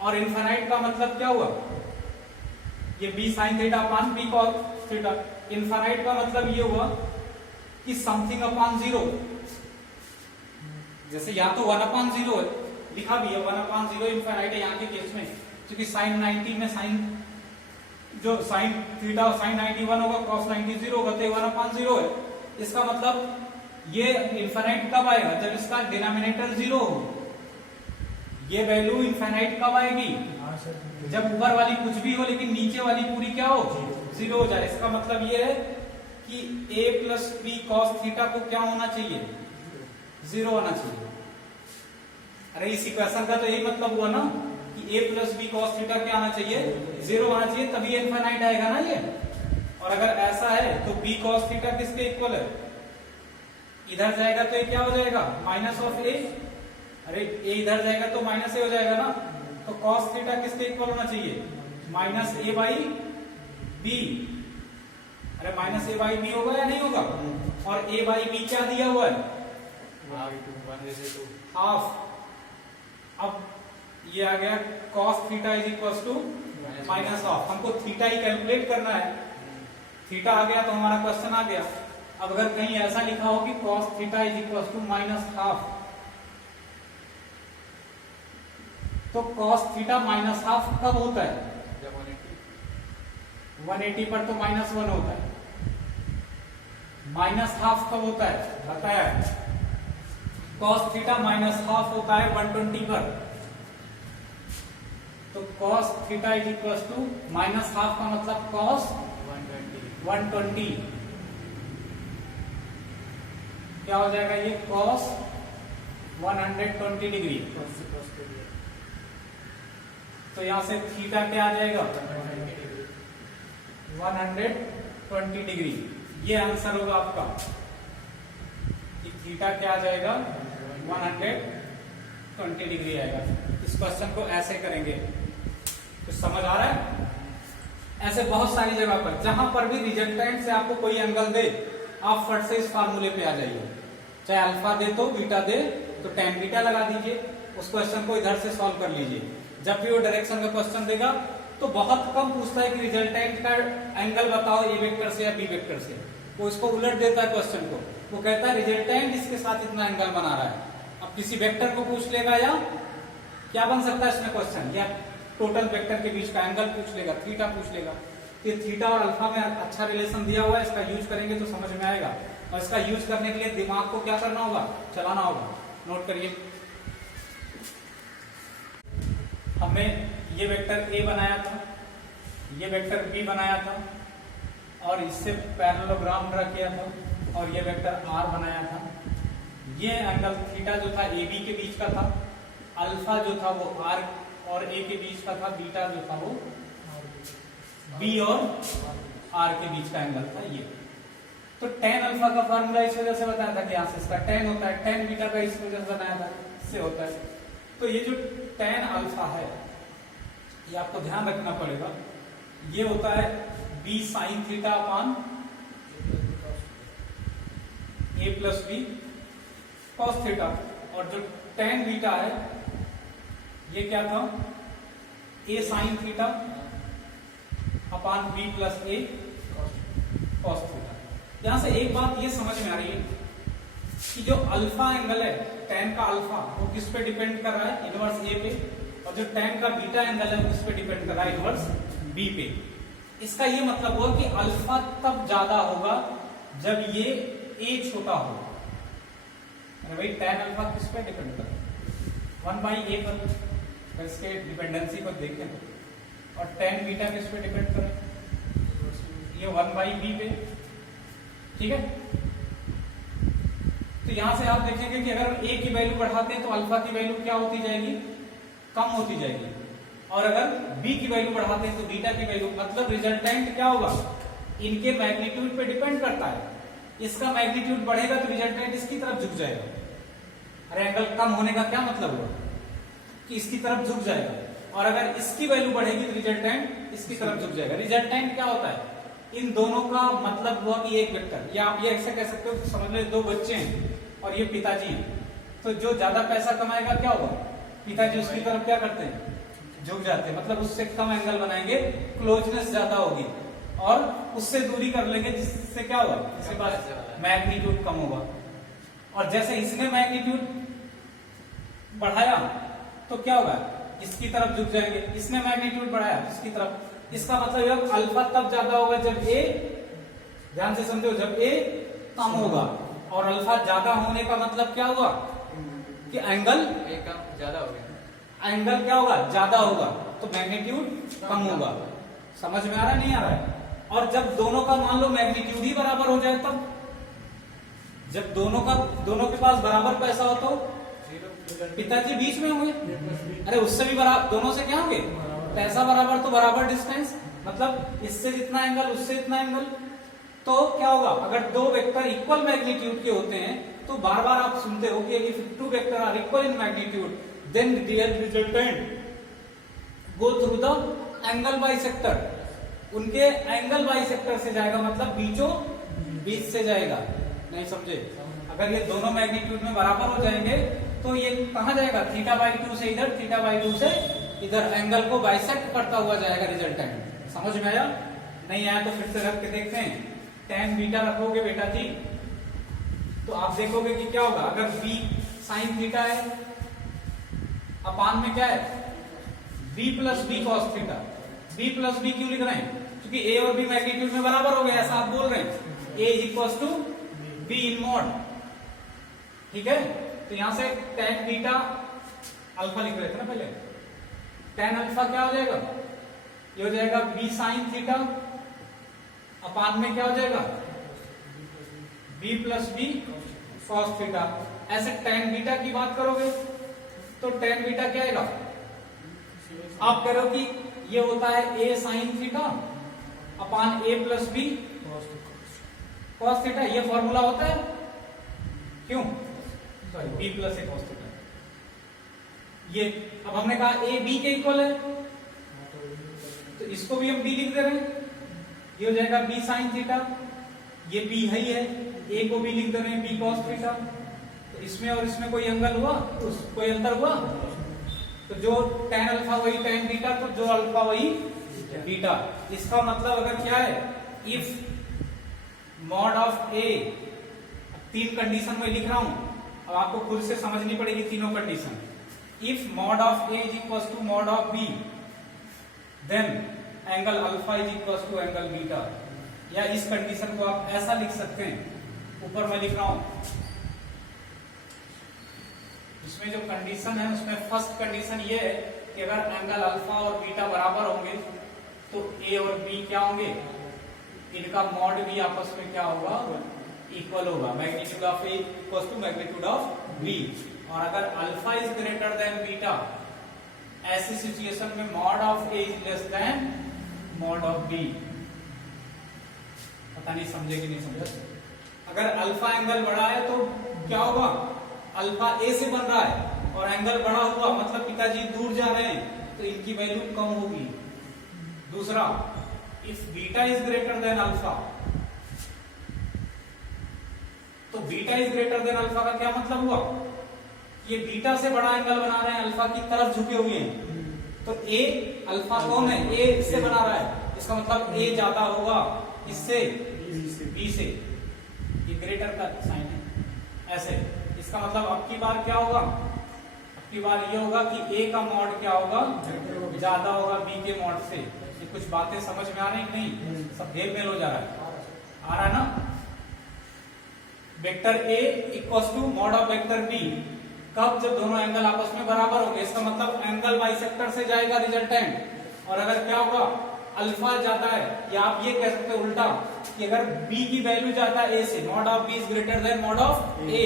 और इनफाइनाइट का मतलब क्या हुआ ये b sin theta upon b cos theta, infinite का मतलब ये हुआ कि समथिंग अपान 0, जैसे या तो 1 अपान 0 है लिखा भी है 1 अपान 0 इनफाइनाइट है यहाँ के केस में, क्योंकि sin 90 में sin जो sin थीटा और sin 90 1 होगा cos 90 0 होगा तो 1 अपान 0 है। इसका मतलब ये इनफाइनाइट कब आएगा जब इसका डिनोमिनेटर 0 हो, ये वैल्यू इनफाइनाइट कब आएगी जब ऊपर वाली कुछ भी हो लेकिन नीचे वाली पूरी क्या हो 0 हो जाए। इसका मतलब ये है कि a plus b cos theta को क्या होना चाहिए 0 होना चाहिए। अरे इस इक्वेशन का तो यही मतलब हुआ ना कि a plus b cos theta क्या आना चाहिए 0 आना चाहिए, तभी इनफाइनाइट आएगा ना ये। और अगर ऐसा है तो b cos थीटा किसके इक्वल है, इधर जाएगा तो ये क्या हो जाएगा माइनस ऑफ a, अरे a इधर जाएगा तो माइनस a हो जाएगा ना, तो cos थीटा किसके इक्वल होना चाहिए माइनस a बाई b, अरे माइनस a बाई b होगा या नहीं होगा, और a बाई b क्या दिया हुआ है हाफ। अब ये आ गया cos theta is equal to minus half, हमको थीटा ही कैलकुलेट करना है, थीटा आ गया तो हमारा क्वेश्चन आ गया। अब अगर कहीं ऐसा लिखा हो कि cos theta is equal to minus half, तो cos थीटा माइनस हाफ कब होता है 180 पर तो माइनस 1 होता है, माइनस हाफ कब होता है बताया, cos थीटा माइनस हाफ होता है 120 पर, तो cos theta is equal to minus half का मतलब cos 120 क्या हो जाएगा ये cos 120 डिग्री, तो यहां से थीटा क्या आ जाएगा 120 डिग्री, ये आंसर होगा आपका कि थीटा क्या आ जाएगा 120 डिग्री आएगा। इस क्वेश्चन को ऐसे करेंगे, तो समझ आ रहा है। ऐसे बहुत सारी जगह पर जहां पर भी रिजल्टेंट से आपको कोई एंगल दे आप फट से इस फार्मूले पे आ जाइए, चाहे अल्फा दे तो बीटा दे तो tan बीटा लगा दीजिए, उस क्वेश्चन को इधर से सॉल्व कर लीजिए। जब भी वो डायरेक्शन का क्वेश्चन देगा तो बहुत कम पूछता है कि रिजल्टेंट का एंगल बताओ ए वेक्टर से या बी वेक्टर से, वो इसको उलट देता है क्वेश्चन को, वो कहता है रिजल्टेंट इसके साथ इतना एंगल बना रहा है। अब किसी वेक्टर को पूछ लेगा या क्या बन सकता है इसमें क्वेश्चन, या टोटल वेक्टर के बीच का एंगल पूछ लेगा, थीटा पूछ लेगा। ये थीटा और अल्फा में अच्छा रिलेशन दिया हुआ है, इसका यूज करेंगे तो समझ में आएगा, और इसका यूज करने के लिए दिमाग को क्या करना होगा चलाना होगा। नोट करिए, हमने ये वेक्टर a बनाया था, ये वेक्टर b बनाया था, और इससे पैरेललोग्राम ड्रा किया था, और ये वेक्टर r बनाया था। ये एंगल थीटा जो था ab के बीच का था, अल्फा जो था वो r और a के बीच का था, बीटा जो था वो b और r के बीच का एंगल था ये। तो tan अल्फा का फार्मूला इस वजह से बताया था कि यहाँ से इसका tan होता है, tan बीटा का इस वजह से बनाया था, इससे होता है। तो ये जो tan अल्फा है ये आपको ध्यान रखना पड़ेगा, ये होता है b sin theta upon a plus b cos theta, और जो tan बीटा है ये क्या था a sin theta upon b plus a cos theta. यहां से एक बात ये समझ में आ रही है कि जो अल्फा एंगल है tan का अल्फा वो किस पे डिपेंड कर रहा है इनवर्स a पे, और जो tan का बीटा एंगल है वो किस पे डिपेंड कर रहा है इनवर्स b पे। इसका ये मतलब हुआ कि अल्फा तब ज्यादा होगा जब ये ए छोटा हो। अरे भाई tan अल्फा किस पे डिपेंड करता है? 1/a पर। तो इसके डिपेंडेंसी को देखें तो, और tan बीटा किस पे डिपेंड करे? ये 1/b पे। ठीक है, तो यहां से आप देखेंगे कि अगर a की वैल्यू बढ़ाते हैं तो अल्फा की वैल्यू क्या होती जाएगी? कम होती जाएगी। और अगर b की वैल्यू बढ़ाते हैं तो बीटा की वैल्यू, मतलब रिजल्टेंट क्या होगा? इनके मैग्नीट्यूड पे डिपेंड करता है। इसका मैग्नीट्यूड बढ़ेगा तो रिजल्टेंट इसकी तरफ झुक जाएगा। अरे एंगल कम होने का क्या मतलब हुआ? कि इसकी तरफ झुक जाएगा। और अगर इसकी वैल्यू बढ़ेगी तो रिजल्टेंट इसकी तरफ झुक जाएगा। रिजल्टेंट क्या होता है? इन दोनों का मतलब हुआ कि एक वेक्टर, या आप ये ऐसे कह सकते हो, समझ लो दो बच्चे हैं और ये पिताजी हैं, तो जो ज्यादा पैसा कमाएगा क्या होगा? पिताजी उसकी तरफ क्या करते हैं? झुक जाते हैं, मतलब उससे कम एंगल बनाएंगे, क्लोजनेस ज्यादा होगी, और उससे दूरी कर लेंगे जिससे क्या होगा? इसके पास मैग्नीट्यूड कम होगा। और जैसे इसने मैग्नीट्यूड बढ़ाया तो क्या होगा? इसकी तरफ झुक जाएंगे। इसने मैग्नीट्यूड बढ़ाया इसकी तरफ। इसका मतलब अल्फा तब ज्यादा होगा जब ए, ध्यान से समझो, जब ए कम होगा। और अल्फा ज्यादा होने का मतलब क्या हुआ? कि एंगल ज्यादा हो गया। एंगल क्या होगा? ज्यादा होगा, तो मैग्नीट्यूड कम होगा। समझ में आ रहा है नहीं आ रहा है? और जब दोनों का मान लो मैग्नीट्यूड ही बराबर हो जाए, तब जब दोनों के पास बराबर पैसा हो तो पिताजी बीच में होंगे। अरे उससे भी बराबर, दोनों से क्या होंगे? पैसा बराबर तो बराबर डिस्टेंस, मतलब इससे जितना एंगल उससे इतना एंगल। तो क्या होगा? अगर दो वेक्टर इक्वल मैग्नीट्यूड के होते हैं तो बार बार आप सुनते हो कि if two vector are equal in magnitude then their resultant go through the angle bisector. उनके एंगल बाइसेक्टर से जाएगा, मतलब बीचों बीच से जाएगा। नहीं समझे? अगर ये दोनों मैग्नीट्यूड में बराबर हो जाएंगे तो ये कहां जाएगा? θ/2 से इधर, θ/2 से इधर, एंगल को बाइसेक्ट करता हुआ जाएगा रिजल्टेंट। समझ में आया? नहीं आया तो फिर से रख के देखते हैं। tan बीटा रखोगे बेटा जी तो आप देखोगे कि क्या होगा? अगर b sin थीटा है, अपान में क्या है? b plus b cos theta. b plus b क्यों लिख रहे हैं? क्योंकि a और b मैग्नीट्यूड में बराबर हो गए, ऐसा आप बोल रहे हैं। a is equal to b in mod. ठीक है, तो यहां से tan बीटा अल्फा लिख रहे थे ना पहले। tan अल्फा क्या हो जाएगा? ये हो जाएगा b sin थीटा, अपान में क्या हो जाएगा? b plus b cos theta. ऐसे tan बीटा की बात करोगे तो tan बीटा क्या आएगा? आप कह रहे हो कि ये होता है a sin theta upon a plus b cos theta. ये फॉर्मूला होता है क्यों? Sorry, b plus a cos theta. ये अब हमने कहा a b के इक्वल है तो इसको भी हम b लिख दे रहे हैं। ये हो जाएगा b sin थीटा, ये b है ही है, a को भी लिख दे रहे हैं b cos थीटा। तो इसमें और इसमें कोई एंगल हुआ? तो कोई अंतर हुआ? तो जो tan अल्फा वही tan बीटा, तो जो अल्फा वही बीटा। इसका मतलब अगर क्या है? इफ मॉड ऑफ a, तीन कंडीशन में लिख रहा हूं, अब आपको खुद से समझनी पड़ेगी तीनों condition. If mod of a is equal to mod of b then angle alpha is equal to angle beta. या इस कंडीशन को आप ऐसा लिख सकते हैं, ऊपर मैं लिख रहा हूं, इसमें जो कंडीशन है उसमें फर्स्ट कंडीशन ये है कि अगर एंगल अल्फा और बीटा बराबर होंगे तो a और b क्या होंगे? इनका मॉड भी आपस में क्या होगा? इक्वल होगा। Magnitude of a equal to magnitude of b। और अगर alpha is greater than beta, ऐसी सिचुएशन में mod of a is less than mod of b। पता नहीं समझे कि नहीं समझे? अगर अल्फा एंगल बड़ा है तो क्या होगा? अल्फा a से बन रहा है और एंगल बड़ा हुआ, मतलब पिताजी दूर जा रहे हैं तो इनकी वैल्यू कम होगी। दूसरा, if beta is greater than alpha, तो beta is greater than alpha का क्या मतलब हुआ? ये बीटा से बड़ा एंगल बना रहे हैं, अल्फा की तरफ झुके हुए हैं। तो a, अल्फा कौन है? a इससे बना रहा है, इसका मतलब a ज्यादा होगा इससे, b से। ये ग्रेटर का साइन है ऐसे। इसका मतलब अब की बार क्या होगा? अब की बार ये होगा कि a का मॉड क्या होगा? ज्यादा होगा b के मॉड से। ये कुछ बातें समझ में आ रही कि नहीं? सब घेर मेल हो जा रहा है, आ रहा है ना? Vector A equals to mod of vector B कब? जब दोनों एंगल आपस में बराबर होंगे। इसका मतलब एंगल बाइसेक्टर से जाएगा रिजल्टेंट। और अगर क्या होगा, अल्फा जाता है, या आप ये कह सकते हो उल्टा कि अगर b की वैल्यू जाता है a से, mod of b is greater then mod of a,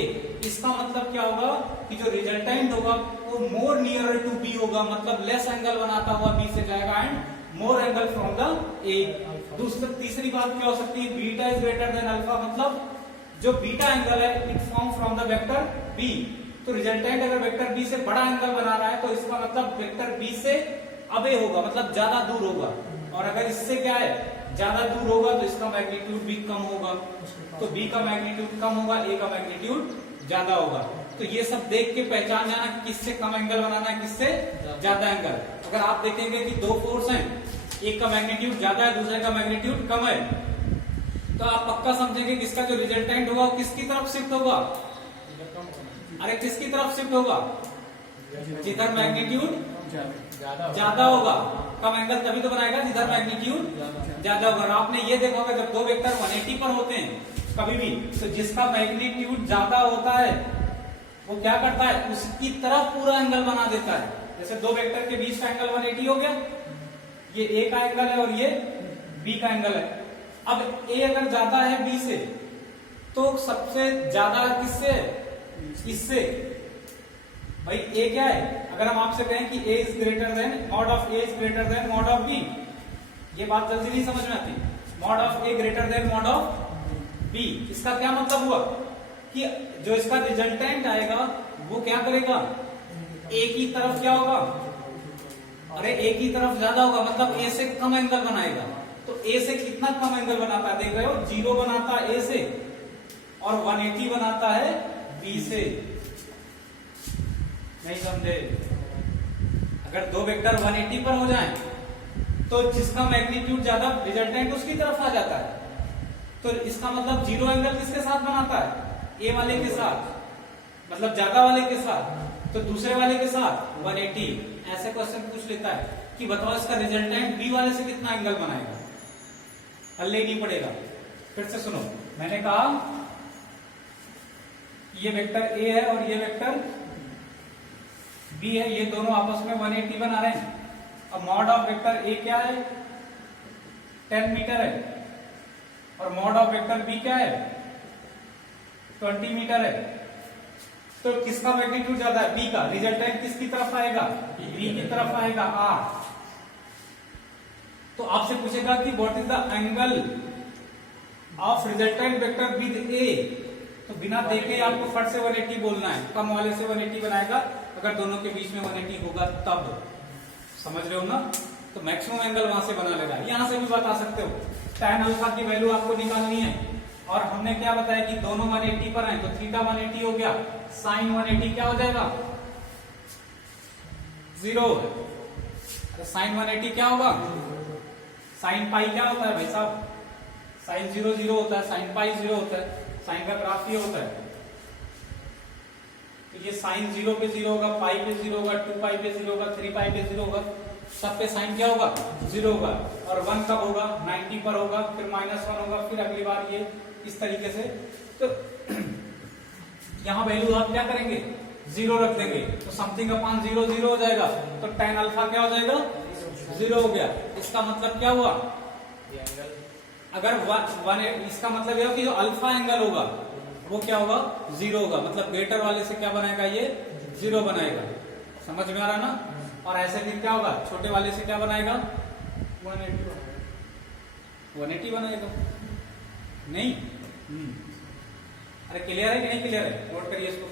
इसका मतलब क्या होगा कि जो रिजल्टेंट होगा वो मोर नियर टू b होगा, मतलब लेस एंगल बनाता हुआ b से जाएगा and more angle from the a। दूसरी तीसरी बात क्या हो सकती है, beta is greater than alpha, मतलब जो बीटा एंगल है it form from the vector b। तो रिजल्टेंट अगर वेक्टर b से बड़ा एंगल बना रहा है तो इसका मतलब वेक्टर b से अबे होगा, मतलब ज्यादा दूर होगा। और अगर इससे क्या है, ज्यादा दूर होगा तो इसका मैग्नीट्यूड भी कम होगा। तो b का मैग्नीट्यूड कम होगा, a का मैग्नीट्यूड ज्यादा होगा। तो ये सब देख के पहचान जाना किससे कम एंगल बनाना है, किससे ज्यादा एंगल। अगर आप देखेंगे कि दो फोर्स हैं, एक का मैग्नीट्यूड ज्यादा है, दूसरे का मैग्नीट्यूड कम है, तो आप पक्का समझेंगे कि इसका जो रिजल्टेंट होगा वो किसकी तरफ शिफ्ट होगा? अरे किसकी तरफ शिफ्ट होगा? जिधर मैग्नीट्यूड ज्यादा होगा। कम एंगल तभी तो बनाएगा जिधर मैग्नीट्यूड ज्यादा होगा। और आपने ये देखा होगा जब दो वेक्टर 180 पर होते हैं कभी भी, तो जिसका मैग्नीट्यूड ज्यादा होता है वो क्या करता है, उसकी तरफ पूरा एंगल बना देता है। जैसे दो वेक्टर के बीच का एंगल 180 हो गया, ये a का एंगल है और ये b का एंगल है। अब a अगर ज्यादा है b से तो सबसे ज्यादा किससे है? इससे। भाई a क्या है, अगर हम आपसे कहें कि a is greater then mod of a is greater then mod of b, ये बात जल्दी नहीं समझ में आती। Mod of a greater than mod of b, इसका क्या मतलब हुआ कि जो इसका रिजल्टेंट आएगा वो क्या करेगा, a की तरफ क्या होगा, अरे a की तरफ ज्यादा होगा, मतलब a से कम एंगल बनाएगा। तो a से कितना कम एंगल बनाता है, देख रहे हो, 0 बनाता है a से और 180 बनाता है b से। नहीं समझे? अगर दो वेक्टर 180 पर हो जाएं तो जिसका मैग्नीट्यूड ज्यादा रिजल्टेंट उसकी तरफ आ जाता है। तो इसका मतलब 0 एंगल किसके साथ बनाता है, a वाले के साथ, मतलब ज्यादा वाले के साथ। तो दूसरे वाले के साथ 180। ऐसे क्वेश्चन पूछ लेता है कि बताओ इसका रिजल्टेंट b वाले से कितना एंगल बनाएगा, हल नहीं पड़ेगा। फिर से सुनो, मैंने कहा ये वेक्टर a है और ये वेक्टर b है, ये दोनों आपस में 180 बना रहे हैं। अब मॉड ऑफ वेक्टर a क्या है, 10 मीटर है, और मॉड ऑफ वेक्टर b क्या है, 20 मीटर है। तो किसका मैग्नीट्यूड ज्यादा है, b का। रिजल्टेंट किसकी तरफ आएगा, b की तरफ आएगा, r। तो आपसे पूछेगा कि what is the angle of resultant vector with a, तो बिना देखे आपको फट से 180 बोलना है। कम वाले से 180 बनाएगा, अगर दोनों के बीच में 180 होगा तब। समझ रहे हो ना? तो मैक्सिमम एंगल वहां से बना लेगा। यहां से भी बता सकते हो, tan अल्फा की वैल्यू आपको निकालनी है, और हमने क्या बताया कि दोनों 180 पर हैं, तो थीटा 180 हो गया, साइन 180 क्या हो जाएगा, 0। तो साइन 180 क्या होगा, साइन पाई क्या होता है भाई साहब, साइन 0 0 होता है, साइन पाई 0 होता है। साइन का ग्राफ ये होता है। तो ये साइन 0 पे 0 होगा, पाई पे 0 होगा, 2 पाई पे 0 होगा, 3 पाई पे 0 होगा, सब पे साइन क्या होगा, 0 होगा। और 1 कब होगा, 90 पर होगा, फिर -1 होगा, फिर अगली बार ये इस तरीके से। तो यहां वैल्यू आप क्या करेंगे, 0 रख देंगे, तो समथिंग अपॉन 0 0 हो जाएगा। तो tan अल्फा क्या हो जाएगा, 0 हो गया। इसका मतलब क्या हुआ, अगर इसका मतलब यह कि जो अल्फा एंगल होगा वो क्या होगा, 0 होगा, मतलब ग्रेटर वाले से क्या बनाएगा, ये 0 बनाएगा। समझ में आ रहा ना? और ऐसे फिर क्या होगा, छोटे वाले से क्या बनाएगा, 180 बनाएगा। नहीं? अरे क्लियर है कि नहीं क्लियर है, नोट करिए इसको।